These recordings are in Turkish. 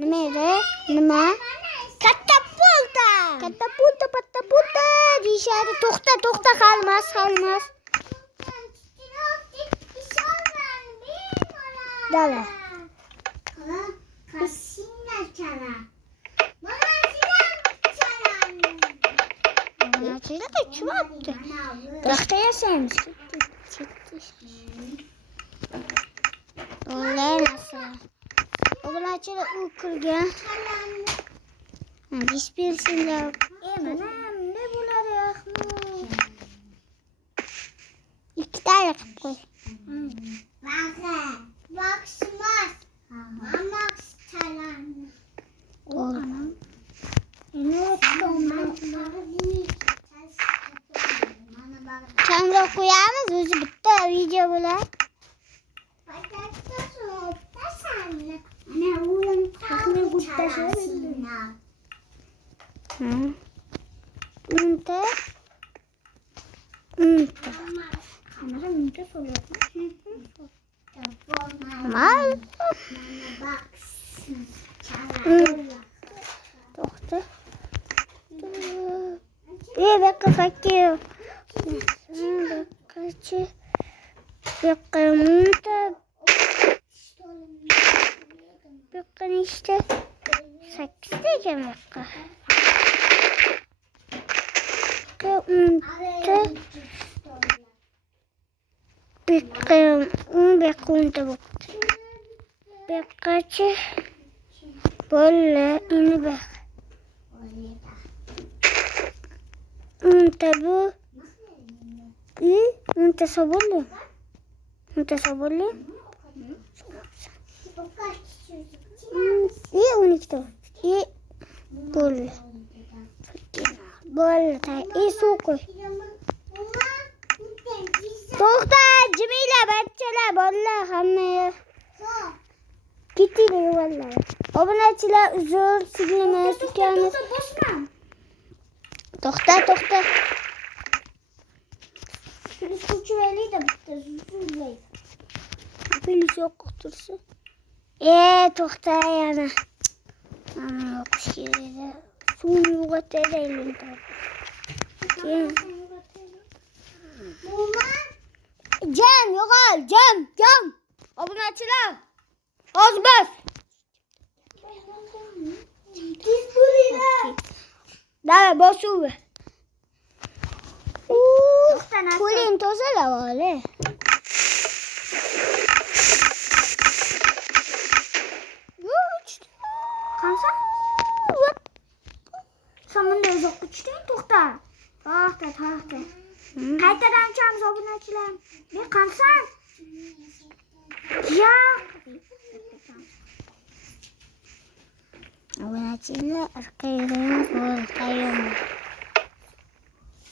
Nima edi? Nima? Katapulta. Katapulta deyishadi. To'xta, qolmas. Dala. Kasina chala. Obunachilar uchmayapti. Daraxtga yasaymiz. Olay nasıl? Obunachilar u kirgan. Bismillah. Mana ne bo'ladi yaxmi? Ikkita qilib qo'y. Boxmas. Max chalan. Anam. Kamera qo'yamiz, o'zi bitta video bo'lar. Ana o'lim qani bittasi. Unta. Kamera unta solyapti. Mal. Box. To'xta. Bekka fakir. Bekkachi. Bekka unta. Bekka nechta? 8 ekan bekka. Bekka unta bo'pti. Bekkachi. Bolla ini bak. Unta bu. Unta sabırlı. Unta sabırlı. 12 tane. Bolla. Bolla. Su koy. To'xta, Jamila, bachchalar, bolalar hamma. Ketinglar vallahi. Obunachilar uzr, signalimiz ekanmiz. To'xta. Biz ko'chiraylik da bitta zuzulay. Polis yo'q tursa. To'xta yana. Mana yo'qish kerak. Suv yo'g'otaylik. Jam, yo'qol, jam. Obunachilar. Ozbas. Tez bo'linglar. Davay, bosuv. To'xta, Qo'ling tozalab ol. Qansa? Sen bunday uzoq uchding, to'xta. To'xta. Qaytadan uchamiz obunachilar. Men qansan? Ya. Obunachilar orqaga bo'l, tayyormi?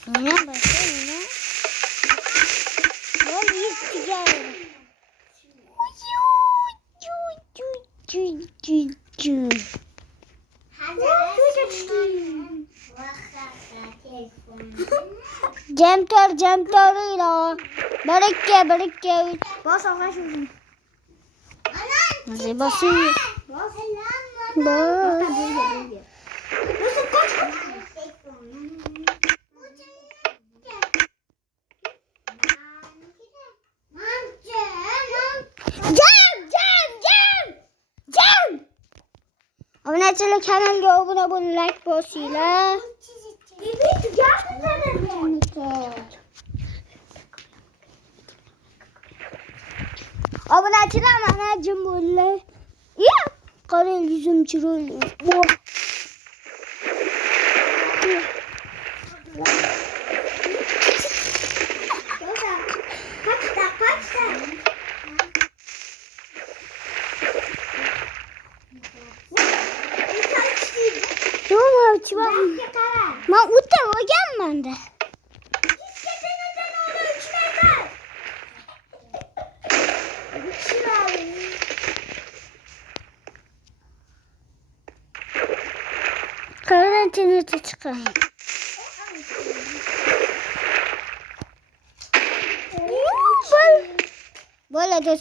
Mana boshqa. Bo'l yettiga. Jam ila. Baraka. Bos og'ash o'zing. Zibasi. Bos. Jam! Obunachilar kanalga obuna bo'lib, like bosinglar. Obunachilar mana jim bo'linglar. Qarang, yuzim chiroyli. Men o'ta olganman-da. Qarantinaga chiqaman. Bo'ladi,